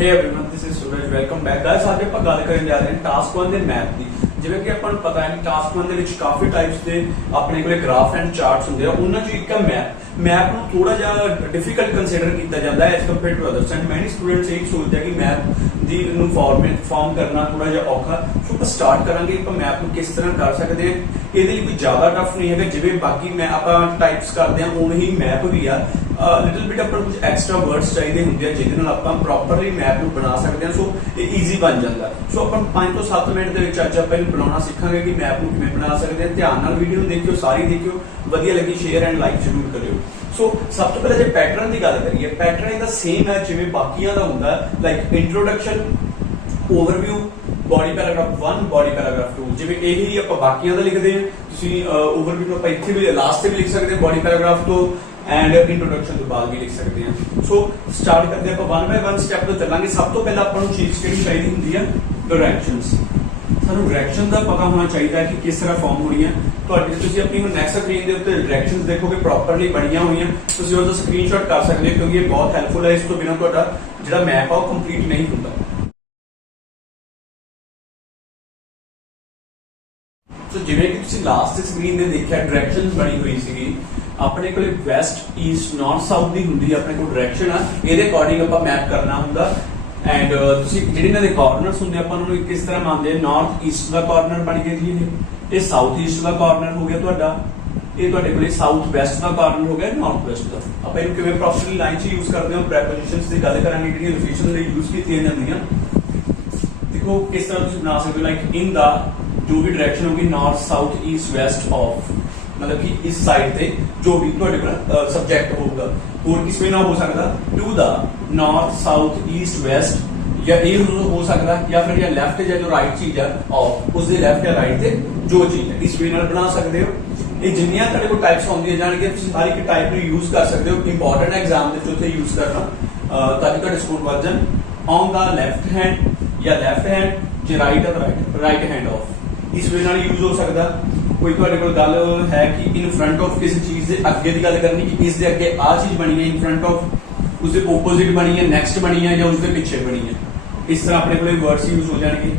Hey everyone this is Suraj welcome back guys. आज ਆਪਾਂ ਗੱਲ ਕਰਨ ਜਾ ਰਹੇ ਹਾਂ ਟਾਸਕ 1 ਦੇ ਮੈਪ ਦੀ। ਜਿਵੇਂ ਕਿ ਆਪਾਂ ਨੂੰ ਪਤਾ ਹੈ ਕਿ ਟਾਸਕ 1 ਦੇ ਵਿੱਚ ਕਾਫੀ ਟਾਈਪਸ ਦੇ ਆਪਣੇ ਕੋਲੇ ਗ੍ਰਾਫ ਐਂਡ ਚਾਰਟਸ ਹੁੰਦੇ ਆ। ਉਹਨਾਂ ਚੋਂ ਇੱਕ ਹੈ ਮੈਪ ਨੂੰ ਥੋੜਾ ਜਿਹਾ ਡਿਫਿਕਲਟ ਕੰਸੀਡਰ ਕੀਤਾ ਜਾਂਦਾ ਹੈ as compare to others and many students ਇਹ ਸੋਚਦੇ ਆ ਕਿ ਮੈਪ ਦੀ ਨੂੰ ਫਾਰਮ ਕਰਨਾ ਥੋੜਾ ਜਿਹਾ ਔਖਾ। ਸੋ ਆਪਾਂ ਸਟਾਰਟ ਕਰਾਂਗੇ ਆਪਾਂ ਮੈਪ ਨੂੰ ਕਿਸ ਤਰ੍ਹਾਂ ਕਰ ਸਕਦੇ ਹਾਂ। ਇਹਦੇ ਲਈ ਕੋਈ ਜ਼ਿਆਦਾ ਟਫ ਨਹੀਂ ਹੈਗਾ, ਜਿਵੇਂ ਬਾਕੀ ਮੈਂ ਆਪਾਂ ਟਾਈਪਸ ਕਰਦੇ ਹਾਂ ਉਵੇਂ ਹੀ ਮੈਪ ਵੀ ਆ। ਲਿਟਲ ਬਿਟ ਆਪਾਂ ਕੁਝ ਐਕਸਟਰਾ ਵਰਡਸ ਚਾਹੀਦੇ ਹੁੰਦੇ ਆ ਜਿਹਦੇ ਨਾਲ ਆਪਾਂ ਪ੍ਰੋਪਰਲੀ ਮੈਪ ਨੂੰ ਬਣਾ ਸਕਦੇ ਹਾਂ। ਸੋ ਇਹ ਈਜ਼ੀ ਬਣ ਜਾਂਦਾ। ਸੋ ਆਪਾਂ 5 ਤੋਂ 7 ਮਿੰਟ ਦੇ ਵਿੱਚ ਅੱਜ ਆਪਾਂ ਇਹਨੂੰ ਬਣਾਉਣਾ ਸਿੱਖਾਂਗੇ ਕਿ ਮੈਪ ਨੂੰ ਕਿਵੇਂ ਬਣਾ ਸਕਦੇ ਹਾਂ। ਧਿਆਨ ਨਾਲ ਵੀਡੀਓ ਨੂੰ ਦੇਖਿਓ, ਸਾਰੀ ਦੇਖਿਓ, ਵਧੀਆ ਲੱਗੀ ਸ਼ੇਅਰ ਐਂਡ ਲਾਈਕ ਜ਼ਰੂਰ ਕਰਿਓ। ਸੋ ਸਭ ਤੋਂ ਪਹਿਲਾਂ ਜੇ ਪੈਟਰਨ ਦੀ ਗੱਲ ਕਰੀਏ, ਪੈਟਰਨ ਇਹਦਾ ਸੇਮ ਹੈ ਜਿਵੇਂ ਬਾਕੀਆਂ ਦਾ ਹੁੰਦਾ, like introduction, overview, body paragraph 1, body paragraph 2। ਜਿਵੇਂ ਇਹੀ ਆਪਾਂ ਬਾਕੀਆਂ ਦਾ ਲਿਖਦੇ ਹਾਂ, ਤੁਸੀਂ ਓਵਰਵਿਊ ਨੂੰ ਆਪਾਂ ਇੱਥੇ ਵੀ ਲਾਸਟ ਤੇ ਵੀ ਲਿਖ ਸਕਦੇ ਹਾਂ ਬੋਡੀ ਪੈਰਾਗ੍ਰਾਫ ਤੋਂ, ਐਂਡ ਇੰਟਰੋਡਕਸ਼ਨ ਤੋਂ ਬਾਅਦ ਵੀ ਲਿਖ ਸਕਦੇ ਹਾਂ। ਸੋ ਸਟਾਰਟ ਕਰਦੇ ਆਪਾਂ 1 ਬਾਈ 1 ਸਟੈਪ ਤੋਂ ਚੱਲਾਂਗੇ। ਸਭ ਤੋਂ ਪਹਿਲਾਂ ਆਪਾਂ ਨੂੰ ਚੀਜ਼ ਕਿਹੜੀ ਚਾਹੀਦੀ ਹੁੰਦੀ ਹੈ? ਡਾਇਰੈਕਸ਼ਨਸ। ਸਾਨੂੰ ਡਾਇਰੈਕਸ਼ਨ ਦਾ ਪਤਾ ਹੋਣਾ ਚਾਹੀਦਾ ਹੈ ਕਿ ਕਿਸ ਤਰ੍ਹਾਂ ਫਾਰਮ ਹੋਣੀ ਹੈ। ਤੁਹਾਡੀ ਤੁਸੀਂ ਆਪਣੀ ਹੁਣ ਨੈਕਸਟ ਸਕਰੀਨ ਦੇ ਉੱਤੇ ਡਾਇਰੈਕਸ਼ਨਸ ਦੇਖੋਗੇ ਪ੍ਰੋਪਰਲੀ ਬਣੀਆਂ ਹੋਈਆਂ, ਤੁਸੀਂ ਉਹਦਾ ਸਕਰੀਨਸ਼ਾਟ ਕਰ ਸਕਦੇ ਹੋ ਕਿਉਂਕਿ ਇਹ ਬਹੁਤ ਹੈਲਪਫੁਲ ਹੈ। ਇਸ ਤੋਂ ਬਿਨਾਂ ਤੁਹਾਡਾ ਜਿਹੜਾ ਮੈਪ ਆ ਉਹ ਕੰਪਲੀਟ ਨਹੀਂ ਹੁੰਦਾ। ਸੋ ਜਿਵੇਂ ਕਿ ਤੁਸੀਂ ਲਾਸਟ ਸਕਰੀਨ ਤੇ ਦੇਖਿਆ ਡਾਇਰੈਕਸ਼ਨਸ ਬਣੀ ਹੋਈ ਸੀਗੀ। ਆਪਣੇ ਕੋਲੇ ਵੈਸਟ, ਈਸਟ, ਨਾਰਥ, ਸਾਊਥ ਦੀ ਹੁੰਦੀ ਹੈ ਆਪਣੇ ਕੋਲ ਡਾਇਰੈਕਸ਼ਨ ਆ। ਇਹਦੇ ਅਕੋਰਡਿੰਗ ਆਪਾਂ ਮੈਪ ਕਰਨਾ ਹੁੰਦਾ। ਐਂਡ ਤੁਸੀਂ ਜਿਹੜੇ ਇਹਨਾਂ ਦੇ ਕਾਰਨਰਸ ਹੁੰਦੇ ਆਪਾਂ ਉਹਨਾਂ ਨੂੰ ਕਿਸ ਤਰ੍ਹਾਂ ਮੰਨਦੇ ਆ? ਨਾਰਥ ਈਸਟ ਦਾ ਕਾਰਨਰ ਬਣ ਗਿਆ ਜੀ, ਇਹ ਸਾਊਥ ਈਸਟ ਦਾ ਕਾਰਨਰ ਹੋ ਗਿਆ ਤੁਹਾਡਾ, ਇਹ ਤੁਹਾਡੇ ਕੋਲੇ ਸਾਊਥ ਵੈਸਟ ਦਾ ਕਾਰਨਰ ਹੋ ਗਿਆ, ਨਾਰਥ ਵੈਸਟ ਦਾ। ਆਪਾਂ ਇਹਨੂੰ ਕਿਵੇਂ ਪ੍ਰੋਪਰਲੀ ਲਾਈਨ 'ਚ ਯੂਜ਼ ਕਰਦੇ ਹਾਂ, ਪ੍ਰੈਪੋਜੀਸ਼ਨਸ ਦੀ ਗੱਲ ਕਰਾਂਗੇ ਜਿਹੜੀਆਂ ਲੋਕੇਸ਼ਨ ਲਈ ਯੂਜ਼ ਕੀਤੀਆਂ ਜਾਂਦੀਆਂ। ਦੇਖੋ ਕਿਸ ਤਰ੍ਹਾਂ ਤੁਸੀਂ ਬਣਾ ਸਕਦੇ ਹੋ, ਲਾਈਕ ਇਨ ਦਾ ਜੋ ਵੀ ਡਾਇਰੈਕਸ਼ਨ ਹੋਗੀ north, south, east, West of, मतलब कि इस साइड पे जो भी ਤੁਹਾਡੇ ਕੋਲ ਸਬਜੈਕਟ ਹੋਊਗਾ। ਹੋਰ ਕਿਸ ਵੇ ਨਾ ਹੋ ਸਕਦਾ? To the north, south, east, west, ਜਾਂ ਇਹ ਹੋ ਸਕਦਾ ਜਾਂ ਫਿਰ ਜਾਂ ਲੈਫਟ ਜਾਂ ਜੋ ਰਾਈਟ ਚੀਜ਼ ਆ ਆਫ ਉਸ ਦੇ ਲੈਫਟ ਜਾਂ ਰਾਈਟ ਤੇ ਜੋ ਚੀਜ਼ ਹੈ ਇਸ ਵੇ ਨਾਲ ਬਣਾ ਸਕਦੇ ਹੋ। ਇਹ ਜਿੰਨੀਆਂ ਤੁਹਾਡੇ ਕੋਲ ਟਾਈਪਸ ਆਉਂਦੀਆਂ ਜਾਣਗੀਆਂ ਤੁਸੀਂ ਹਰ ਇੱਕ ਟਾਈਪ ਨੂੰ ਯੂਜ਼ ਕਰ ਸਕਦੇ ਹੋ। ਇੰਪੋਰਟੈਂਟ ਐਗਜ਼ਾਮ ਦੇ ਉੱਤੇ ਯੂਜ਼ ਕਰਨਾ ਤਾਂ ਕਿ ਤੁਹਾਡੇ ਸਕੋਰ ਵੱਧ ਜਾਣ। ਔਨ ਦਾ ਲੈਫਟ ਹੈਂਡ ਜਾਂ ਲੈਫਟ ਹੈਂਡ, ਜੇ ਰਾਈਟ ਆ ਤਾਂ ਰਾਈਟ ਹੈਂਡ ਆਫ, ਇਸ ਵੇ ਨਾਲ ਯੂਜ਼ ਹੋ ਸਕਦਾ। ਕੋਈ ਤੁਹਾਡੇ ਕੋਲ ਗੱਲ ਹੈ ਕਿ ਇਨ ਫਰੰਟ ਆਫ ਕਿਸੇ ਚੀਜ਼ ਦੇ ਅੱਗੇ ਦੀ ਗੱਲ ਕਰਨੀ ਕਿ ਇਸ ਦੇ ਅੱਗੇ ਆਹ ਚੀਜ਼ ਬਣੀ ਹੈ, ਇਨ ਫਰੰਟ ਆਫ ਉਸ ਦੇ ਆਪੋਜ਼ਿਟ ਬਣੀ ਹੈ, ਨੈਕਸਟ ਬਣੀ ਹੈ ਜਾਂ ਉਸ ਦੇ ਪਿੱਛੇ ਬਣੀ ਹੈ। ਇਸ ਤਰ੍ਹਾਂ ਆਪਣੇ ਕੋਲ ਵਰਡਸ ਯੂਜ਼ ਹੋ ਜਾਣਗੇ।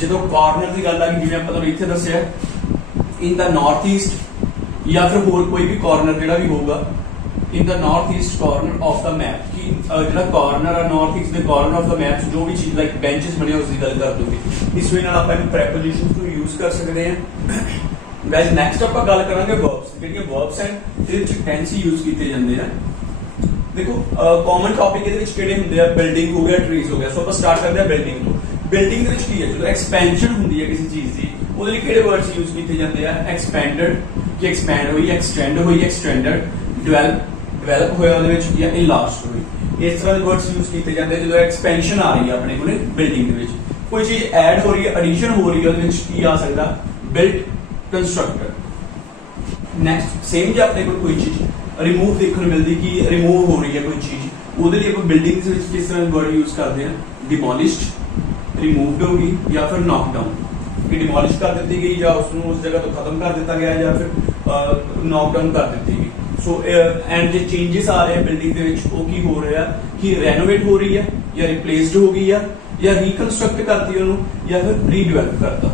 ਜਦੋਂ ਕਾਰਨਰ ਦੀ ਗੱਲ ਆ ਗਈ, ਜਿਵੇਂ ਆਪਾਂ ਤੁਹਾਨੂੰ ਇੱਥੇ ਦੱਸਿਆ ਇਨ ਦਾ ਨਾਰਥ ਈਸਟ ਜਾਂ ਫਿਰ ਹੋਰ ਕੋਈ ਵੀ ਕਾਰਨਰ ਜਿਹੜਾ ਵੀ ਹੋਊਗਾ, in the north east corner of the map, ਕਿ ਜਿਹੜਾ ਕਾਰਨਰ ਆ ਨਾਰਥ ਈਸਟ ਦੇ ਕਾਰਨਰ ਆਫ ਦਾ ਮੈਪ ਜੋ ਵੀ ਚੀਜ਼ ਲਾਈਕ ਬੈਂਚਸ ਬਣੇ ਉਸ ਦੀ ਗੱਲ ਕਰ ਦੋਗੇ। ਇਸ ਵੇ ਨਾਲ ਆਪਾਂ ਇਹਨੂੰ ਪ੍ਰੈਪੋਜੀਸ਼ਨਸ ਨੂੰ ਯੂਜ਼ ਕਰ ਸਕਦੇ ਹਾਂ। ਗਾਇਜ਼ ਨੈਕਸਟ ਆਪਾਂ ਗੱਲ ਕਰਾਂਗੇ ਵਰਬਸ। ਜਿਹੜੀਆਂ ਵਰਬਸ ਹਨ ਇਹਦੇ ਵਿੱਚ ਟੈਂਸ ਹੀ ਯੂਜ਼ ਕੀਤੇ ਜਾਂਦੇ ਆ। ਦੇਖੋ ਕਾਮਨ ਟੌਪਿਕ ਇਹਦੇ ਵਿੱਚ ਕਿਹੜੇ ਹੁੰਦੇ ਆ? ਬਿਲਡਿੰਗ ਹੋ ਗਿਆ, ਟਰੀਜ਼ ਹੋ ਗਿਆ। ਸੋ ਆਪਾਂ ਸਟਾਰਟ ਕਰਦੇ ਆ ਬਿਲਡਿੰਗ ਤੋਂ। ਬਿਲਡਿੰਗ ਦੇ ਵਿੱਚ ਕੀ ਹੈ? ਜਦੋਂ ਐਕਸਪੈਂਸ਼ਨ ਹੁੰਦੀ ਹੈ ਕਿਸੇ ਚੀਜ਼ ਦੀ ਉਹਦੇ ਲਈ ਕਿਹੜੇ ਵਰਡਸ ਯੂਜ਼ ਕੀਤੇ ਜਾਂਦੇ ਆ? ਐਕਸਪੈਂਡਡ, ਕਿ ਐਕਸਪੈਂਡ ਹੋਈ, ਐਕਸਟੈਂਡ ਹੋਈ, ਐਕਸਟੈਂਡਡ, ਡਿਵੈਲਪ ਹੋਇਆ ਉਹਦੇ ਵਿੱਚ, ਜਾਂ ਇਨਲਾਰਜਡ ਹੋਈ। ਇਸ ਤਰ੍ਹਾਂ ਦੇ ਵਰਡਸ ਯੂਜ਼ ਕੀਤੇ ਜਾਂਦੇ ਜਦੋਂ ਐਕਸਪੈਂਸ਼ਨ ਆ ਰਹੀ ਹੈ ਆਪਣੇ ਕੋਲੇ ਬਿਲਡਿੰਗ ਦੇ ਵਿੱਚ। ਕੋਈ ਚੀਜ਼ ਐਡ ਹੋ ਰਹੀ ਹੈ, ਐਡੀਸ਼ਨ ਹੋ ਰਹੀ ਹੈ, ਉਹਦੇ ਵਿੱਚ ਕੀ ਆ ਸਕਦਾ? Built, constructed. ਨੈਕਸਟ ਸੇਮ ਜੇ ਆਪਣੇ ਕੋਲ ਕੋਈ ਚੀਜ਼ ਰਿਮੂਵ ਦੇਖਣ ਨੂੰ ਮਿਲਦੀ ਕਿ ਰਿਮੂਵ ਹੋ ਰਹੀ ਹੈ ਕੋਈ ਚੀਜ਼, ਉਹਦੇ ਲਈ ਆਪਾਂ ਬਿਲਡਿੰਗ ਦੇ ਵਿੱਚ ਕਿਸ ਤਰ੍ਹਾਂ ਦੇ ਵਰਡ ਯੂਜ਼ ਕਰਦੇ ਹਾਂ? ਡਿਮੋਲਿਸ਼ਡ, ਰਿਮੂਵਡ ਹੋ ਗਈ, ਜਾਂ ਫਿਰ ਨੌਕ ਡਾਊਨ, ਕਿ ਡਿਮੋਲਿਸ਼ ਕਰ ਦਿੱਤੀ ਗਈ ਜਾਂ ਉਸ ਨੂੰ ਉਸ ਜਗ੍ਹਾ ਤੋਂ ਖਤਮ ਕਰ ਦਿੱਤਾ ਗਿਆ ਜਾਂ ਫਿਰ ਨੌਕ ਡਾਊਨ ਕਰ ਦਿੱਤੀ ਗਈ। ਸੋ ਐਂਡ ਜੇ ਚੇਂਜਸ ਆ ਰਹੇ ਬਿਲਡਿੰਗ ਦੇ ਵਿੱਚ ਉਹ ਕੀ ਹੋ ਰਿਹਾ ਕਿ ਰੈਨੋਵੇਟ ਹੋ ਰਹੀ ਹੈ ਜਾਂ ਰਿਪਲੇਸਡ ਹੋ ਗਈ ਆ ਜਾਂ ਰੀਕਨਸਟਰਕਟ ਕਰਤੀ ਉਹਨੂੰ ਜਾਂ ਫਿਰ ਰੀਡਿਵੈਲਪ ਕਰਤਾ।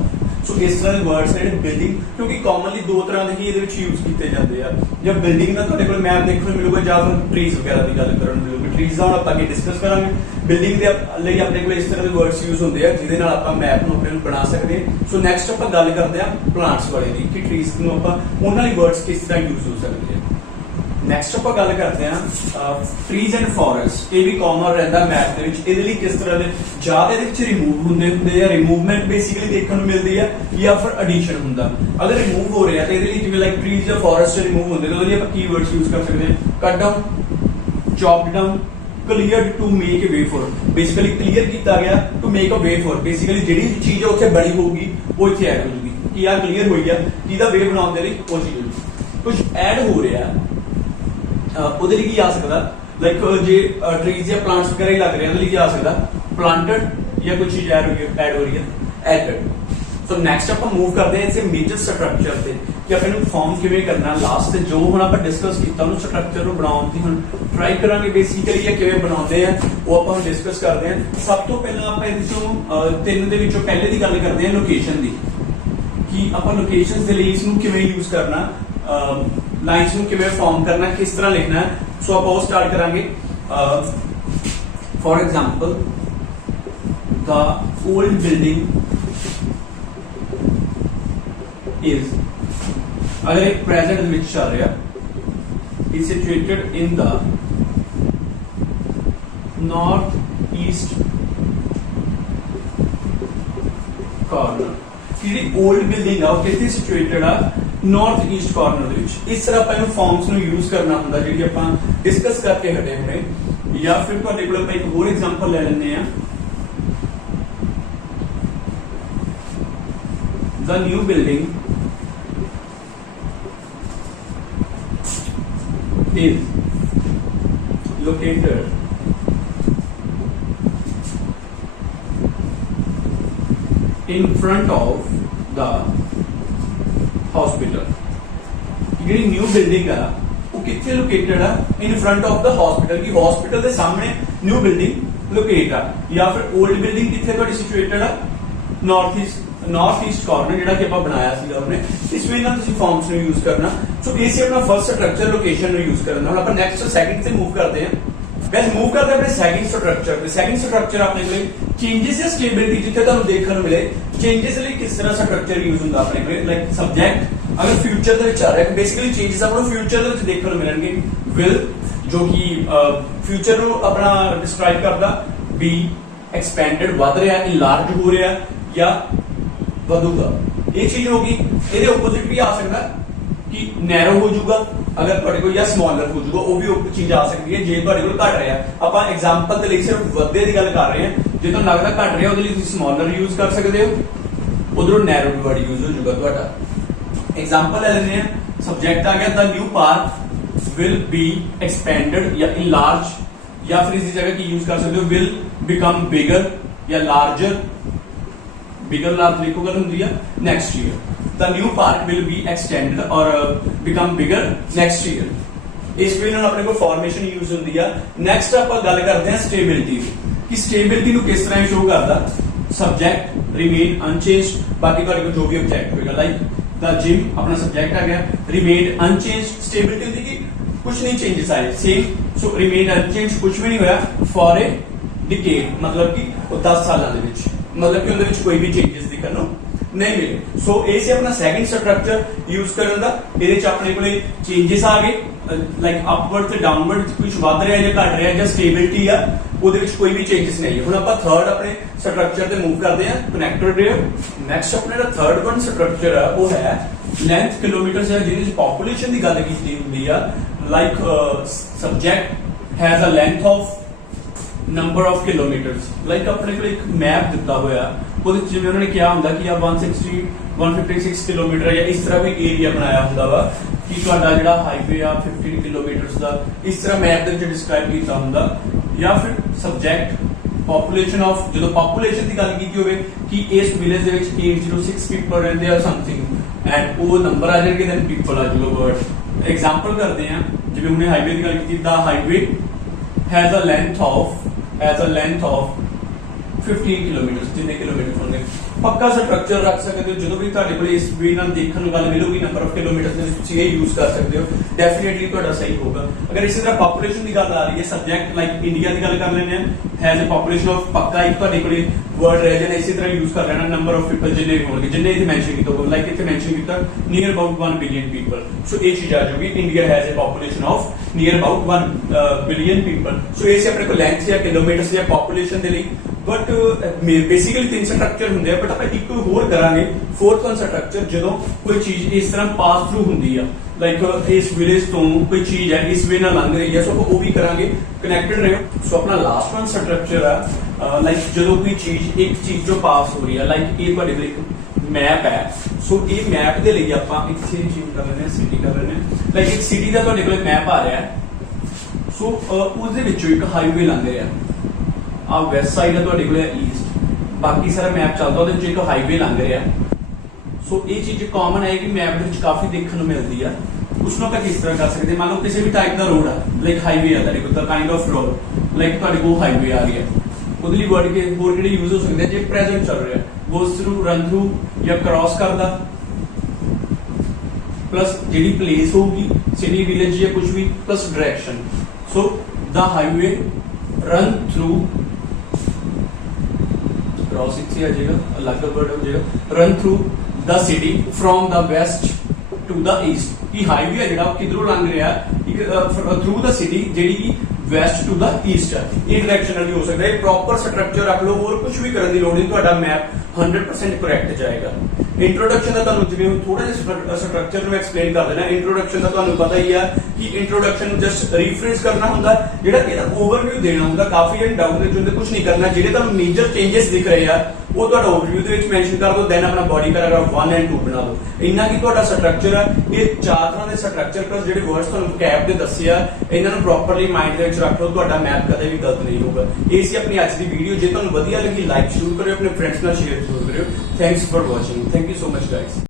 ਸੋ ਇਸ ਤਰ੍ਹਾਂ ਦੇ ਵਰਡਸ ਨੇ ਬਿਲਡਿੰਗ, ਕਿਉਂਕਿ ਕਾਮਨਲੀ ਦੋ ਤਰ੍ਹਾਂ ਦੇ ਹੀ ਇਹਦੇ ਵਿੱਚ ਯੂਜ਼ ਕੀਤੇ ਜਾਂਦੇ ਆ। ਜਾਂ ਬਿਲਡਿੰਗ ਦਾ ਤੁਹਾਡੇ ਕੋਲ ਮੈਪ ਦੇਖਣ ਨੂੰ ਮਿਲੂਗਾ ਜਾਂ ਫਿਰ ਟਰੀਜ਼ ਵਗੈਰਾ ਦੀ ਗੱਲ ਕਰਨ ਨੂੰ ਮਿਲੂਗੀ। ਟਰੀਜ਼ ਦਾ ਹੁਣ ਆਪਾਂ ਅੱਗੇ ਡਿਸਕਸ ਕਰਾਂਗੇ। ਬਿਲਡਿੰਗ ਦੇ ਲਈ ਆਪਣੇ ਕੋਲ ਇਸ ਤਰ੍ਹਾਂ ਦੇ ਵਰਡਸ ਯੂਜ਼ ਹੁੰਦੇ ਆ ਜਿਹਦੇ ਨਾਲ ਆਪਾਂ ਮੈਪ ਨੂੰ ਆਪਣੇ ਨੂੰ ਬਣਾ ਸਕਦੇ ਹਾਂ। ਸੋ ਨੈਕਸਟ ਆਪਾਂ ਗੱਲ ਕਰਦੇ ਆ ਪਲਾਂਟਸ ਵਾਲੇ ਦੀ, ਕਿ ਟਰੀਜ਼ ਨੂੰ ਆਪਾਂ ਉਹਨਾਂ ਲਈ ਵਰਡਸ ਕਿਸ ਤਰ੍ਹਾਂ ਯੂਜ਼ ਹੋ ਸਕਦੇ ਆ। ਨੈਕਸਟ ਆਪਾਂ ਗੱਲ ਕਰਦੇ ਹਾਂ ਟਰੀਜ਼ ਐਂਡ ਫੋਰੈਸਟ। ਇਹ ਵੀ ਕਾਮਨ ਰਹਿੰਦਾ ਮੈਪ ਦੇ ਵਿੱਚ। ਇਹਦੇ ਲਈ ਕਿਸ ਤਰ੍ਹਾਂ ਦੇ ਜਾਂ ਇਹਦੇ ਵਿੱਚ ਰਿਮੂਵ ਹੁੰਦੇ ਆ, ਰਿਮੂਵਮੈਂਟ ਬੇਸਿਕਲੀ ਦੇਖਣ ਨੂੰ ਮਿਲਦੀ ਹੈ, ਜਾਂ ਫਿਰ ਐਡੀਸ਼ਨ ਹੁੰਦਾ। ਅਗਰ ਰਿਮੂਵ ਹੋ ਰਿਹਾ ਤਾਂ ਇਹਦੇ ਲਈ ਜਿਵੇਂ ਲਾਈਕ ਟਰੀਜ਼ ਜਾਂ ਫੋਰੈਸਟ ਰਿਮੂਵ ਹੁੰਦੇ ਤਾਂ ਉਹਦੇ ਲਈ ਆਪਾਂ ਕੀਵਰਡਸ ਯੂਜ਼ ਕਰ ਸਕਦੇ ਹਾਂ। Cut down, chopped down, cleared to make a way for. Basically clear ਕੀਤਾ ਗਿਆ to make a way for. Basically ਜਿਹੜੀ ਚੀਜ਼ ਉੱਥੇ ਬਣੀ ਹੋਊਗੀ ਉਹ ਇੱਥੇ ਐਡ ਹੋ ਜੂਗੀ ਕਿ ਆਹ ਕਲੀਅਰ ਹੋਈ ਆ, ਕਿਹਦਾ ਵੇ ਬਣਾਉਣ ਦੇ ਲਈ ਉਹ ਚੀਜ਼ ਹੋਊਗੀ। ਕੁਝ ਐਡ ਹੋ ਰਿਹਾ ਉਹਦੇ ਲਈ ਕੀ ਆ ਸਕਦਾ? ਲਾਈਕ ਜੇ ਟਰੀਜ਼ ਜਾਂ ਪਲਾਂਟਸ ਵਗੈਰਾ ਹੀ ਲੱਗ ਰਹੇ ਉਹਦੇ ਲਈ ਕੀ ਆ ਸਕਦਾ? ਪਲਾਂਟਡ, ਜਾਂ ਕੋਈ ਚੀਜ਼ ਐਡ ਹੋ ਰਹੀ ਹੈ ਐਡਡ। ਸੋ ਨੈਕਸਟ ਆਪਾਂ ਮੂਵ ਕਰਦੇ ਹਾਂ ਇਸੇ ਮੇਜਰ ਸਟਰਕਚਰ ਤੇ। कि आप इन्हू फॉर्म किवें करना लास्ट जो हुण आपां डिस्कस कीता उहनूं स्ट्रक्चर नूं बनाउण दी हुण ट्राई करांगे बेसिकली ये किवें बनाउंदे आ वो आपां हुण डिस्कस करदे आ। सब तो पहलां आपां इहदे चों तीन दे विचों पहले दी गल करदे आ लोकेशन दी कि आपां लोकेशंस दे लई इसनूं किवें यूज करना, लाइन्स नूं किवें फॉर्म करना, किस तरह लिखना है। सो आपां वो स्टार्ट करांगे। For example the old building is अगर एक प्रेजेंट विच चल रहा is situated in the north east corner। ਜਿਹੜੀ ओल्ड बिल्डिंग आ किथे सिचुएटेड आ नॉर्थ ईस्ट कॉर्नर ਦੇ ਵਿੱਚ। ਇਸ ਤਰ੍ਹਾਂ ਆਪਾਂ ਇਹਨੂੰ ਫਾਰਮਸ ਨੂੰ ਯੂਜ਼ ਕਰਨਾ ਹੁੰਦਾ ਜਿਹੜੀ ਆਪਾਂ ਡਿਸਕਸ ਕਰਕੇ ਹਟੇ ਹੁਣੇ। ਜਾਂ ਫਿਰ ਤੁਹਾਡੇ ਕੋਲ ਆਪਾਂ ਇੱਕ ਹੋਰ ਐਗਜ਼ਾਮਪਲ ਲੈ ਲੈਂਦੇ ਆ। the new building is located in front of the hospital। ਜਿਹੜੀ ਨਿਊ ਬਿਲਡਿੰਗ ਆ ਉਹ ਕਿੱਥੇ ਲੋਕੇਟਡ ਆ in front of the hospital ਕਿ ਹਸਪੀਟਲ ਦੇ ਸਾਹਮਣੇ ਨਿਊ ਬਿਲਡਿੰਗ ਲੋਕੇਟ ਆ। ਜਾਂ ਫਿਰ 올ਡ ਬਿਲਡਿੰਗ ਕਿੱਥੇ ਤੁਹਾਡੀ ਸਿਚੁਏਟਡ ਆ नॉर्थ ईस्ट कॉर्नर ਜਿਹੜਾ ਕਿ ਆਪਾਂ ਬਣਾਇਆ ਸੀਗਾ ਉਹਨੇ। ਇਸ ਵੇ ਨਾਲ ਤੁਸੀਂ ਫਾਰਮਸ ਨੂੰ ਯੂਜ਼ ਕਰਨਾ। ਸੋ ਇਹ ਸੀ ਆਪਣਾ ਫਰਸਟ ਸਟਰਕਚਰ ਲੋਕੇਸ਼ਨ ਨੂੰ ਯੂਜ਼ ਕਰਨਾ। ਹੁਣ ਆਪਾਂ ਨੈਕਸਟ ਸੈਕਿੰਡ ਤੇ ਮੂਵ ਕਰਦੇ ਹਾਂ। ਗਾਇਸ ਮੂਵ ਕਰਦੇ ਆਪਣੇ ਸੈਕਿੰਡ ਸਟਰਕਚਰ ਤੇ। ਸੈਕਿੰਡ ਸਟਰਕਚਰ ਆਪਣੇ ਕੋਲੇ ਚੇਂजेस ਜਾਂ ਸਟੇਬਿਲਿਟੀ ਜਿੱਥੇ ਤੁਹਾਨੂੰ ਦੇਖਣ ਨੂੰ ਮਿਲੇ ਚੇਂजेस ਲਈ ਕਿਸ ਤਰ੍ਹਾਂ ਸਟਰਕਚਰ ਯੂਜ਼ ਹੁੰਦਾ ਆਪਣੇ ਕੋਲੇ। ਲਾਈਕ ਸਬਜੈਕਟ ਅਗਰ ਫਿਊਚਰ ਦੇ ਵਿੱਚ ਆ ਰਿਹਾ ਬੇਸਿਕਲੀ ਚੇਂजेस ਆਪਾਂ ਨੂੰ ਫਿਊਚਰ ਦੇ ਵਿੱਚ ਦੇਖਣ ਨੂੰ ਮਿਲਣਗੇ। ਵਿਲ ਜੋ ਕਿ ਫਿਊਚਰ ਨੂੰ ਆਪਣਾ ਡਿਸਕ੍ਰਾਈਬ ਕਰਦਾ, ਬੀ ਐਕਸਪੈਂਡਡ ਵਧ ਰਿਹਾ, ਇਨਲਾਰਜ ਹੋ ਰਿਹਾ ਜਾਂ ਵਧੂਗਾ। ਇਹ ਚੀਜ਼ ਹੋਗੀ। ਇਹਦੇ ਆਪੋਜ਼ਿਟ ਵੀ ਆ ਸਕਦਾ ਕਿ ਨੈਰੋ ਹੋ ਜਾਊਗਾ ਅਗਰ ਤੁਹਾਡੇ ਕੋਲ ਜਾਂ ਸਮਾਲਰ ਹੋ ਜਾਊਗਾ, ਉਹ ਵੀ ਚੀਜ਼ ਆ ਸਕਦੀ ਹੈ ਜੇ ਤੁਹਾਡੇ ਕੋਲ ਘਟ ਰਿਹਾ। ਆਪਾਂ ਐਗਜ਼ਾਮਪਲ ਦੇ ਲਈ ਸਿਰਫ ਵਧੇ ਦੀ ਗੱਲ ਕਰ ਰਹੇ ਹਾਂ। ਜੇ ਤੁਹਾਨੂੰ ਲੱਗਦਾ ਘਟ ਰਿਹਾ ਉਹਦੇ ਲਈ ਤੁਸੀਂ ਸਮਾਲਰ ਯੂਜ਼ ਕਰ ਸਕਦੇ ਹੋ, ਉਧਰੋਂ ਨੈਰੋ ਵੀ ਵਰਡ ਯੂਜ਼ ਹੋ ਜਾਊਗਾ ਤੁਹਾਡਾ। ਐਗਜ਼ਾਮਪਲ ਲੈ ਲੈਂਦੇ ਆ। ਸਬਜੈਕਟ ਆ ਗਿਆ ਦ ਨਿਊ ਪਾਰਕ ਵਿਲ ਬੀ ਐਕਸਪੈਂਡਡ ਜਾਂ ਇਨਲਾਰਜ ਜਾਂ ਫਿਰ ਇਸ ਦੀ ਜਗ੍ਹਾ ਕੀ ਯੂਜ਼ ਕਰ ਸਕਦੇ ਹੋ ਵਿਲ ਬਿਕਮ ਬਿਗਰ ਜਾਂ ਲਾਰਜਰ। बिगर लार्ज लिखो गल ਹੁੰਦੀ ਆ next year. The new park will be extended और बिकम बिगर नेक्स्ट ईयर। ਇਸ ਵੇ ਨਾਲ ਆਪਣੇ ਕੋਲ ਫਾਰਮੇਸ਼ਨ ਯੂਜ਼ ਹੁੰਦੀ ਆ। ਨੈਕਸਟ ਆਪਾਂ ਗੱਲ ਕਰਦੇ ਹਾਂ ਸਟੇਬਿਲਿਟੀ ਦੀ ਕਿ ਸਟੇਬਿਲਿਟੀ ਨੂੰ ਕਿਸ ਤਰ੍ਹਾਂ ਸ਼ੋ ਕਰਦਾ। ਸਬਜੈਕਟ ਰਿਮੇਨ ਅਨਚੇਂਜਡ, ਬਾਕੀ ਤੁਹਾਡੇ ਕੋਲ ਜੋ ਵੀ ਆਬਜੈਕਟ ਹੋਏਗਾ ਲਾਈਕ ਦ ਜਿਮ ਆਪਣਾ ਸਬਜੈਕਟ ਆ ਗਿਆ, ਰਿਮੇਨ ਅਨਚੇਂਜਡ। ਸਟੇਬਿਲਿਟੀ ਹੁੰਦੀ ਕਿ ਕੁਝ ਨਹੀਂ ਚੇਂजेस ਆਏ ਸੇਮ। ਸੋ ਰਿਮੇਨ ਅਨਚੇਂਜਡ ਕੁਝ ਵੀ ਨਹੀਂ ਹੋਇਆ ਫॉर ए डिकेड मतलब कि 10 ਸਾਲਾਂ ਦੇ ਵਿੱਚ, मतलब कि ਉਹਦੇ ਵਿੱਚ ਕੋਈ ਵੀ ਚੇਂजेस ਦਿਖਣ ਨੂੰ ਨਹੀਂ ਮਿਲੇ। ਸੋ ਇਹ ਸੀ ਆਪਣਾ ਸੈਕਿੰਡ ਸਟਰਕਚਰ ਯੂਜ਼ ਕਰਨ ਦਾ। ਇਹਦੇ ਚ ਆਪਣੇ ਕੋਲੇ ਚੇਂजेस ਆ ਗਏ ਲਾਈਕ ਅਪਵਰਡ ਤੇ ਡਾਊਨਵਰਡ, ਕੁਝ ਵੱਧ ਰਿਹਾ ਜਾਂ ਘਟ ਰਿਹਾ ਜਾਂ ਸਟੇਬਿਲਿਟੀ ਆ ਉਹਦੇ ਵਿੱਚ ਕੋਈ ਵੀ ਚੇਂजेस ਨਹੀਂ ਹੈ। ਹੁਣ ਆਪਾਂ ਥਰਡ ਆਪਣੇ ਸਟਰਕਚਰ ਤੇ ਮੂਵ ਕਰਦੇ ਹਾਂ ਕਨੈਕਟਡ ਰੇ। ਨੈਕਸਟ ਆਪਣੇ ਦਾ ਥਰਡ ਵਨ ਸਟਰਕਚਰ ਆ ਉਹ ਹੈ ਲੈਂਥ ਕਿਲੋਮੀਟਰਸ ਹੈ ਜਿਹਦੇ ਵਿੱਚ ਪੋਪੂਲੇਸ਼ਨ ਦੀ ਗੱਲ ਕੀਤੀ ਹੁੰਦੀ ਆ। Like subject has a length of number of kilometres. Like ਆਪਣੇ ਕੋਲ ਇੱਕ ਮੈਪ ਦਿੱਤਾ ਹੋਇਆ ਉਹਦੇ ਚ ਜਿਵੇਂ ਉਹਨਾਂ ਨੇ ਕਿਹਾ ਹੁੰਦਾ ਕਿ ਆ 160 156 ਕਿਲੋਮੀਟਰ ਜਾਂ ਇਸ ਤਰ੍ਹਾਂ ਕੋਈ ਏਰੀਆ ਬਣਾਇਆ ਹੁੰਦਾ ਵਾ ਕਿ ਤੁਹਾਡਾ ਜਿਹੜਾ ਹਾਈਵੇ ਆ 15 ਕਿਲੋਮੀਟਰਸ ਦਾ, ਇਸ ਤਰ੍ਹਾਂ ਮੈਪ ਦੇ ਵਿੱਚ ਡਿਸਕ੍ਰਾਈਬ ਕੀਤਾ ਹੁੰਦਾ। ਜਾਂ ਫਿਰ ਸਬਜੈਕਟ ਪੋਪੂਲੇਸ਼ਨ ਆਫ, ਜਦੋਂ ਪੋਪੂਲੇਸ਼ਨ ਦੀ ਗੱਲ ਕੀਤੀ ਹੋਵੇ ਕਿ ਇਸ ਵਿਲੇਜ ਦੇ ਵਿੱਚ 806 ਪੀਪਲ ਰਹਿੰਦੇ ਆ ਸਮਥਿੰਗ ਐਂਡ ਉਹ ਨੰਬਰ ਆ ਜਾਣਗੇ ਦੈਨ ਪੀਪਲ ਆ ਜਾਊਗਾ ਵਰਡ। ਐਗਜ਼ਾਮਪਲ ਕਰਦੇ ਆ ਜਿਵੇਂ ਉਹਨੇ ਹਾਈਵੇ ਦੀ ਗੱਲ ਕੀਤੀ, the highway has a length of 15 kilometre. ਜਿੰਨੇ ਕਿਲੋਮੀਟਰ ਹੋਣਗੇ ਪੱਕਾ ਸਟਰਕਚਰ ਰੱਖ ਸਕਦੇ ਹੋ। ਜਦੋਂ ਵੀ ਤੁਹਾਡੇ ਕੋਲ ਇਸ ਵੇ ਨਾਲ ਦੇਖਣ ਨੂੰ ਗੱਲ ਮਿਲੂਗੀ ਨੰਬਰ ਆਫ ਕਿਲੋਮੀਟਰ ਦੇ ਵਿੱਚ ਤੁਸੀਂ ਇਹ ਯੂਜ਼ ਕਰ ਸਕਦੇ ਹੋ, ਡੈਫੀਨਿਟਲੀ ਤੁਹਾਡਾ ਸਹੀ ਹੋਊਗਾ। ਅਗਰ ਇਸੇ ਤਰ੍ਹਾਂ ਪੋਪੂਲੇਸ਼ਨ ਦੀ ਗੱਲ ਆ ਰਹੀ ਹੈ ਸਬਜੈਕਟ ਲਾਈਕ ਇੰਡੀਆ ਦੀ ਗੱਲ ਕਰ ਲੈਂਦੇ ਆ ਹੈਜ਼ ਅ ਪੋਪੂਲੇਸ਼ਨ ਆਫ, ਪੱਕਾ ਇੱਕ ਤੁਹਾਡੇ ਕੋਲੇ ਵਰਡ ਰੀਜਨ ਇਸੇ ਤਰ੍ਹਾਂ ਯੂਜ਼ ਕਰ ਲੈਣਾ ਨੰਬਰ ਆਫ ਪੀਪਲ ਜਿੰਨੇ ਵੀ ਹੋਣਗੇ, ਜਿੰਨੇ ਇੱਥੇ ਮੈਂਸ਼ਨ ਕੀਤਾ ਹੋਊਗਾ ਲਾਈਕ ਇੱਥੇ ਮੈਂਸ਼ਨ ਕੀਤਾ near about 1 billion people. So ਇਹ ਚੀਜ਼ ਆ ਜਾਊਗੀ India has a population of near about 1 billion people. So ਇਹ ਸੀ ਆਪਣੇ ਕੋਲ ਲੈਂਥ ਜਾਂ ਕਿਲੋਮੀਟਰ ਜਾਂ ਪੋਪੂਲੇਸ਼ਨ ਦੇ ਲਈ। ਬਟ ਬੇਸਿਕਲੀ ਤਿੰਨ ਸਟਰਕਚਰ ਹੁੰਦੇ ਆ ਬਟ ਆਪਾਂ ਇੱਕ ਹੋਰ ਕਰਾਂਗੇ ਫੋਰਥ ਵਨ ਸਟਰਕਚਰ ਜਦੋਂ ਕੋਈ ਚੀਜ਼ ਇਸ ਤਰ੍ਹਾਂ ਪਾਸ ਥਰੂ ਹੁੰਦੀ ਆ ਲਾਈਕ ਇਸ ਵਿਲੇਜ ਤੋਂ ਕੋਈ ਚੀਜ਼ ਹੈ ਇਸ ਵੇ ਨਾਲ ਲੰਘ ਰਹੀ ਹੈ। ਸੋ ਆਪਾਂ ਉਹ ਵੀ ਕਰਾਂਗੇ ਕਨੈਕਟਡ ਰਹੋ। ਸੋ ਆਪਣਾ ਲਾਸਟ ਵਨ ਸਟਰਕਚਰ ਆ ਲਾਈਕ ਜਦੋਂ ਕੋਈ ਚੀਜ਼ ਇੱਕ ਚੀਜ਼ ਜੋ ਪਾਸ ਹੋ ਰਹੀ ਹੈ ਲਾਈਕ ਇਹ ਤੁਹਾਡੇ ਕੋਲ ਇੱਕ ਮੈਪ ਹੈ। ਸੋ ਇਹ ਮੈਪ ਦੇ ਲਈ ਆਪਾਂ ਇੱਥੇ ਚੀਜ਼ ਕਰ ਲੈਂਦੇ ਹਾਂ ਸਿਟੀ ਕਰ ਲੈਂਦੇ ਹਾਂ ਲਾਈਕ ਇੱਕ ਸਿਟੀ ਦਾ ਤੁਹਾਡੇ ਕੋਲ ਮੈਪ ਆ ਰਿਹਾ। ਸੋ ਉਸ ਦੇ ਵਿੱਚੋਂ ਇੱਕ ਹਾਈਵੇ ਲੰਘ ਰਿਹਾ ਆ ਵੈਸਟ ਸਾਈਡ ਹੈ ਤੁਹਾਡੇ ਕੋਲ ਈਸਟ, ਬਾਕੀ ਸਾਰਾ ਮੈਪ ਚੱਲਦਾ ਉਹਦੇ ਵਿੱਚ ਇੱਕ ਹਾਈਵੇ ਲੰਘ ਰਿਹਾ। ਸੋ ਇਹ ਚੀਜ਼ ਕਾਮਨ ਹੈ ਕਿ ਮੈਪ ਦੇ ਵਿੱਚ ਕਾਫੀ ਦੇਖਣ ਨੂੰ ਮਿਲਦੀ ਆ। ਉਸਨੂੰ ਆਪਾਂ ਕਿਸ ਤਰ੍ਹਾਂ ਕਰ ਸਕਦੇ, ਮੰਨ ਲਓ ਕਿਸੇ ਵੀ ਟਾਈਪ ਦਾ ਰੋਡ ਆ, ਲਾਈਕ ਹਾਈਵੇ ਆ ਤੁਹਾਡੇ ਕੋਲ, ਤਾਂ ਕਾਈਂਡ ਆਫ ਰੋਡ ਲਾਈਕ ਤੁਹਾਡੇ ਕੋਲ ਹਾਈਵੇ ਆ ਗਿਆ, ਉਹਦੇ ਲਈ ਵਰਡ ਕੇ ਹੋਰ ਕਿਹੜੇ ਯੂਜ਼ ਹੋ ਸਕਦੇ ਜੇ ਪ੍ਰੈਜ਼ੈਂਟ ਚੱਲ ਰਿਹਾ, ਗੋਸ ਥਰੂ, ਰਨ ਥਰੂ ਜਾਂ ਕ੍ਰਾਸ ਕਰਦਾ, ਪਲੱਸ ਜਿਹੜੀ ਪਲੇਸ ਹੋਊਗੀ ਸਿਟੀ ਵਿਲੇਜ ਜਾਂ ਕੁਝ ਵੀ, plus direction. So the highway run through, cross ਇੱਥੇ ਆ ਜਾਏਗਾ, ਅਲੱਗ ਵਰਡ ਹੋ ਜਾਏਗਾ, run through the city from the west to the east. ਕਿ ਹਾਈਵੇ ਆ ਜਿਹੜਾ ਉਹ ਕਿਧਰੋਂ ਲੰਘ ਰਿਹਾ, ਇੱਕ ਥਰੂ ਦਾ ਸਿਟੀ ਜਿਹੜੀ ਕਿ ਵੈਸਟ ਟੂ ਦਾ ਈਸਟ ਹੈ। ਇਹ ਡਾਇਰੈਕਸ਼ਨ ਵੀ ਹੋ ਸਕਦਾ ਹੈ। ਪ੍ਰੋਪਰ ਸਟਰਕਚਰ ਰੱਖ ਲਓ, ਹੋਰ ਕੁਝ ਵੀ ਕਰਨ ਦੀ ਲੋੜ ਨਹੀਂ, ਤੁਹਾਡਾ ਮੈਪ 100% ਕਰੈਕਟ ਜਾਏਗਾ। ਇੰਟਰੋਡਕਸ਼ਨ ਦਾ ਤੁਹਾਨੂੰ ਜਿਵੇਂ ਥੋੜਾ ਜਿਹਾ ਸਟਰਕਚਰ ਨੂੰ ਐਕਸਪਲੇਨ ਕਰ ਦੇਣਾ। ਇੰਟਰੋਡਕਸ਼ਨ ਦਾ ਤੁਹਾਨੂੰ ਪਤਾ ਹੀ ਆ ਕਿ ਇੰਟਰੋਡਕਸ਼ਨ ਨੂੰ ਜਸਟ ਰੀਫਰੈਸ਼ ਕਰਨਾ ਹੁੰਦਾ, ਜਿਹੜਾ ਇਹਦਾ ਓਵਰਵਿਊ ਦੇਣਾ ਹੁੰਦਾ। ਕਾਫੀ ਜਣ ਡਾਊਟ ਦੇ ਵਿੱਚ ਕੁਝ ਨਹੀਂ ਕਰਨਾ, ਜਿਹੜੇ ਤੁਹਾਨੂੰ ਮੇਜਰ ਚੇਂਜਸ ਦਿਖ ਰਹੇ ਆ ਉਹ ਤੁਹਾਡਾ ਓਵਰਵਿਊ ਦੇ ਵਿੱਚ ਮੈਂਸ਼ਨ ਕਰ ਦਿਓ, ਦੈਨ ਆਪਣਾ ਬੋਡੀ ਪੈਰਾਗ੍ਰਾਫ 1 ਐਂਡ 2 ਬਣਾ ਦਿਓ। ਇੰਨਾ ਕਿ ਤੁਹਾਡਾ ਸਟਰਕਚਰ ਆ, ਇਹ 4 ਤਰ੍ਹਾਂ ਦੇ ਸਟਰਕਚਰ ਪਲੱਸ ਜਿਹੜੇ ਵਰਡਸ ਤੁਹਾਨੂੰ ਕੈਪ ਦੇ ਦੱਸਿਆ, ਇਹਨਾਂ ਨੂੰ ਪ੍ਰੋਪਰਲੀ ਮਾਈਂਡ ਦੇ ਵਿੱਚ ਰੱਖ ਲਓ, ਤੁਹਾਡਾ ਮੈਪ ਕਦੇ ਵੀ ਗਲਤ ਨਹੀਂ ਹੋਊਗਾ। ਇਹ ਸੀ ਆਪਣੀ ਅੱਜ ਦੀ ਵੀਡੀਓ। ਜੇ ਤੁਹਾਨੂੰ ਵਧੀਆ ਲੱਗੀ ਲਾਈਕ ਜ਼ਰੂਰ ਕਰਿਓ, ਆਪਣੇ ਫਰੈਂਡਸ ਨਾਲ ਸ਼ੇਅਰ ਜ਼ਰੂਰ ਕਰਿਓ। Thanks for watching. Thank you so much guys.